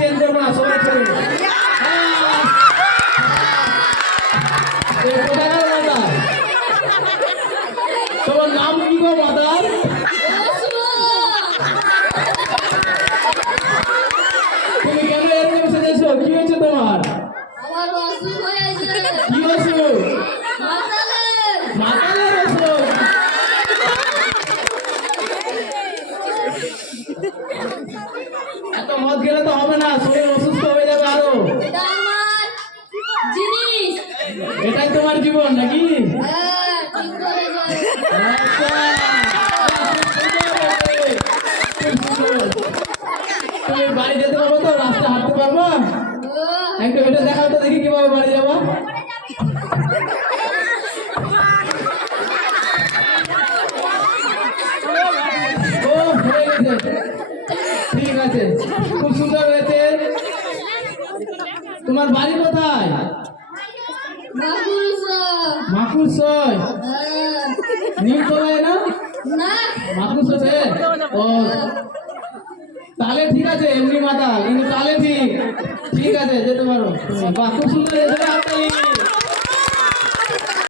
Change করবো না, সবাই চলে তোমার নাম কি গো মাদার? তুমি কেন এরকম সেজেছো? কি হয়েছে তোমার? কি অসুখ? মাতালের অসুখ? এত মদ খেলে তো হবে না, শরীর অসুস্থ হয়ে যাবে আরো। এটাই তোমার জীবন নাকি? আচ্ছা, তুমি বাড়ি যেতে পারবো তো? রাস্তা হাঁটতে পারবো? একটু হেঁটে দেখাও তো দেখি কিভাবে বাড়ি যাবো। ও হয়ে গেছে, ঠিক আছে, খুব সুন্দর হয়েছে। তোমার বাড়ি কোথায়? মাকুরসই। নিউতলায় না? মাকুরসই। ও তাহলে ঠিক আছে, এমনি মাথা কিন্তু তাহলে ঠিক, ঠিক আছে যেতে পারো। বাহ, খুব সুন্দর হয়েছে।